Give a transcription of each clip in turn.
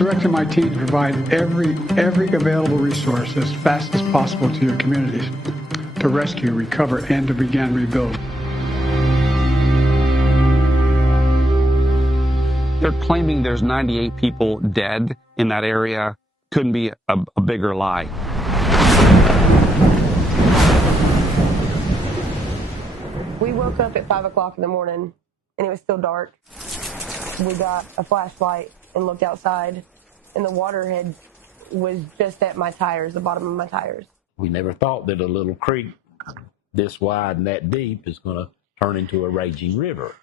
directing my team to provide every available resource as fast as possible to your communities to rescue, recover, and to begin rebuild. They're claiming there's 98 people dead in that area. Couldn't be a bigger lie. We woke up at 5 o'clock in the morning, and it was still dark. We got a flashlight and looked outside, and the water was just at my tires, the bottom of my tires. We never thought that a little creek this wide and that deep is going to turn into a raging river.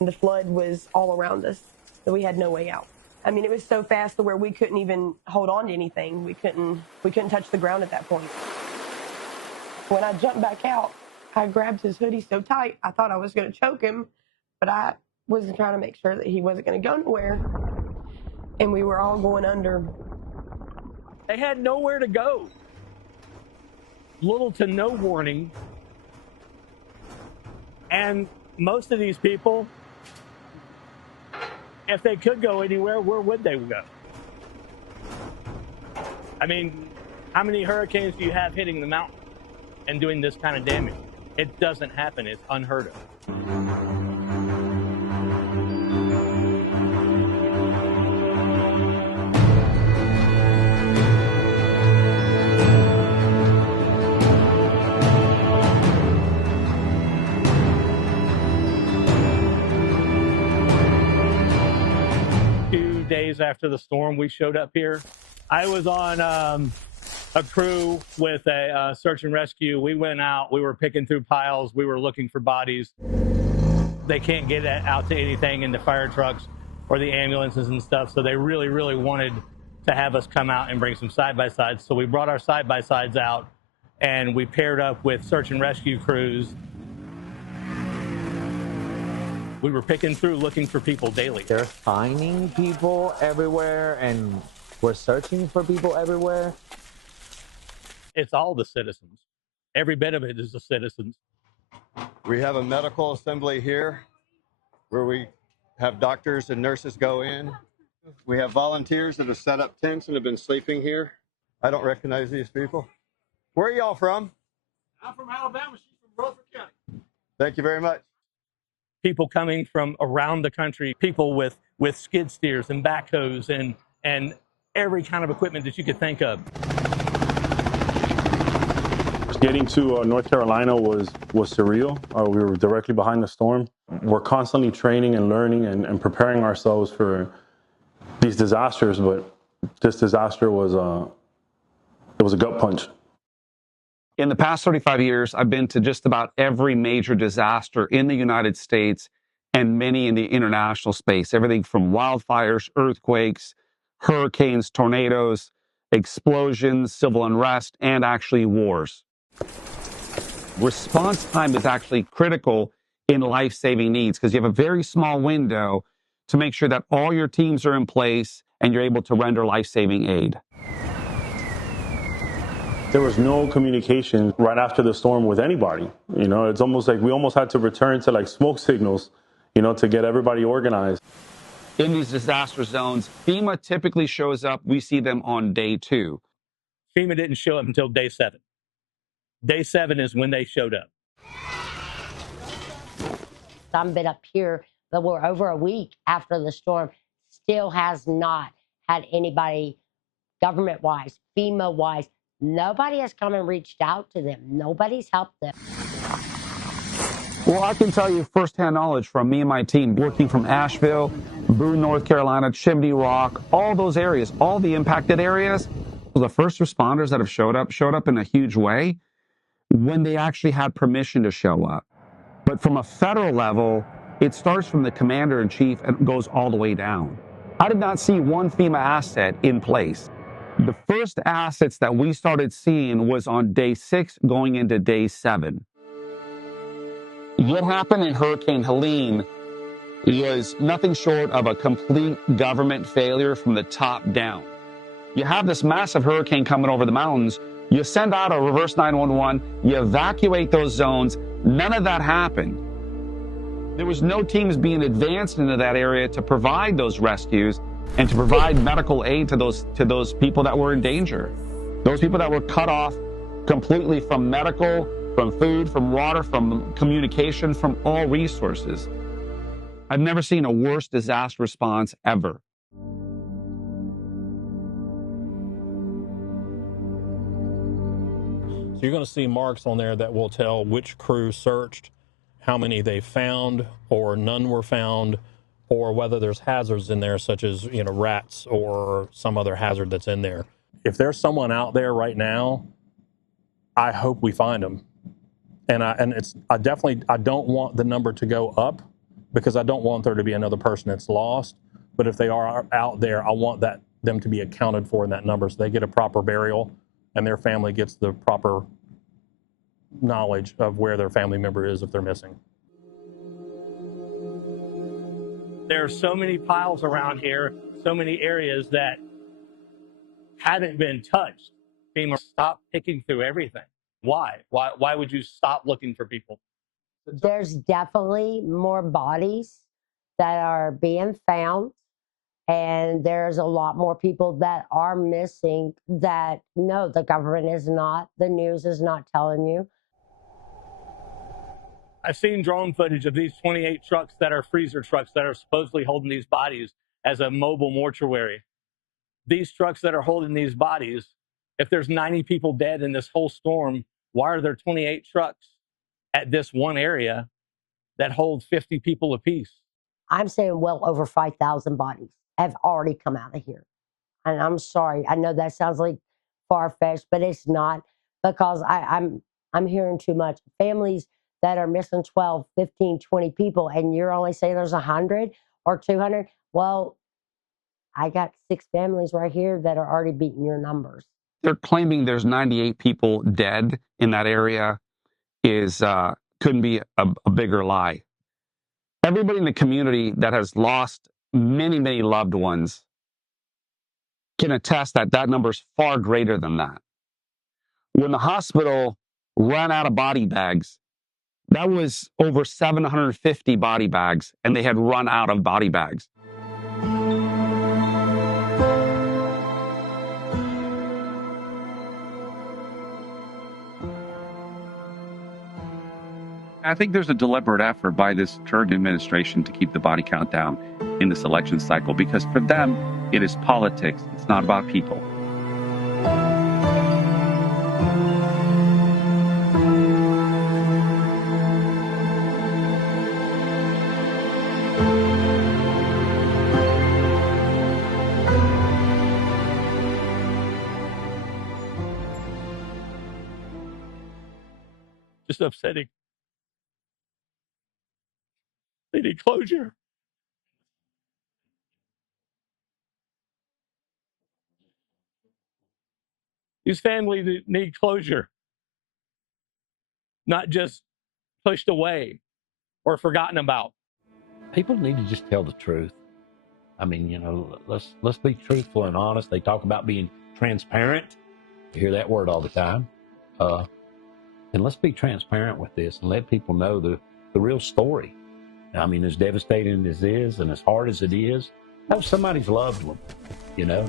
The flood was all around us, so we had no way out. I mean, it was so fast to where we couldn't even hold on to anything. We couldn't touch the ground at that point. When I jumped back out, I grabbed his hoodie so tight, I thought I was going to choke him, but I was trying to make sure that he wasn't going to go nowhere, and we were all going under. They had nowhere to go. Little to no warning. And most of these people, if they could go anywhere, where would they go? I mean, how many hurricanes do you have hitting the mountain and doing this kind of damage? It doesn't happen. It's unheard of. 2 days after the storm, we showed up here. I was on a crew with a search and rescue. We went out, we were picking through piles, we were looking for bodies. They can't get out to anything in the fire trucks or the ambulances and stuff, so they really, really wanted to have us come out and bring some side-by-sides. So we brought our side-by-sides out, and we paired up with search and rescue crews. We were picking through looking for people daily. They're finding people everywhere, and we're searching for people everywhere. It's all the citizens. Every bit of it is the citizens. We have a medical assembly here where we have doctors and nurses go in. We have volunteers that have set up tents and have been sleeping here. I don't recognize these people. Where are y'all from? I'm from Alabama. She's from Rutherford County. Thank you very much. People coming from around the country, people with skid steers and backhoes and every kind of equipment that you could think of. Getting to North Carolina was surreal. We were directly behind the storm. We're constantly training and learning and preparing ourselves for these disasters, but this disaster was a gut punch. In the past 35 years, I've been to just about every major disaster in the United States and many in the international space. Everything from wildfires, earthquakes, hurricanes, tornadoes, explosions, civil unrest, and actually wars. Response time is actually critical in life-saving needs because you have a very small window to make sure that all your teams are in place and you're able to render life-saving aid. There was no communication right after the storm with anybody. You know, it's almost like we almost had to return to like smoke signals, you know, to get everybody organized. In these disaster zones, FEMA typically shows up. We see them on day 2. FEMA didn't show up until day 7. Day 7 is when they showed up. I've been up here, but we're over a week after the storm, still has not had anybody government-wise, FEMA-wise. Nobody has come and reached out to them. Nobody's helped them. Well, I can tell you firsthand knowledge from me and my team working from Asheville, Boone, North Carolina, Chimney Rock, all those areas, all the impacted areas. The first responders that have showed up in a huge way when they actually had permission to show up. But from a federal level, it starts from the commander-in-chief and goes all the way down. I did not see one FEMA asset in place. The first assets that we started seeing was on day 6 going into day 7. What happened in Hurricane Helene was nothing short of a complete government failure from the top down. You have this massive hurricane coming over the mountains, you send out a reverse 911, you evacuate those zones, none of that happened. There was no teams being advanced into that area to provide those rescues and to provide medical aid to those people that were in danger. Those people that were cut off completely from medical, from food, from water, from communication, from all resources. I've never seen a worse disaster response ever. So you're going to see marks on there that will tell which crew searched, how many they found, or none were found, or whether there's hazards in there, such as, you know, rats or some other hazard that's in there. If there's someone out there right now, I hope we find them. And I don't want the number to go up, because I don't want there to be another person that's lost. But if they are out there, I want them to be accounted for in that number, so they get a proper burial and their family gets the proper knowledge of where their family member is if they're missing. There are so many piles around here, so many areas that hadn't been touched. FEMA, stop picking through everything. Why? Why would you stop looking for people? There's definitely more bodies that are being found, and there's a lot more people that are missing that, no, the government is not, the news is not telling you. I've seen drone footage of these 28 trucks that are freezer trucks that are supposedly holding these bodies as a mobile mortuary. These trucks that are holding these bodies, if there's 90 people dead in this whole storm, why are there 28 trucks at this one area that hold 50 people apiece? I'm saying well over 5,000 bodies have already come out of here. And I'm sorry, I know that sounds like far-fetched, but it's not, because I'm hearing too much. Families that are missing 12, 15, 20 people, and you're only saying there's 100 or 200. Well, I got 6 families right here that are already beating your numbers. They're claiming there's 98 people dead in that area couldn't be a bigger lie. Everybody in the community that has lost many, many loved ones can attest that that number is far greater than that. When the hospital ran out of body bags, that was over 750 body bags, and they had run out of body bags. I think there's a deliberate effort by this current administration to keep the body count down in this election cycle, because for them, it is politics. It's not about people. Just upsetting. They need closure. These families need closure, not just pushed away or forgotten about. People need to just tell the truth. I mean, you know, let's be truthful and honest. They talk about being transparent. You hear that word all the time. And let's be transparent with this and let people know the real story. I mean, as devastating as it is and as hard as it is, that was somebody's loved one, you know?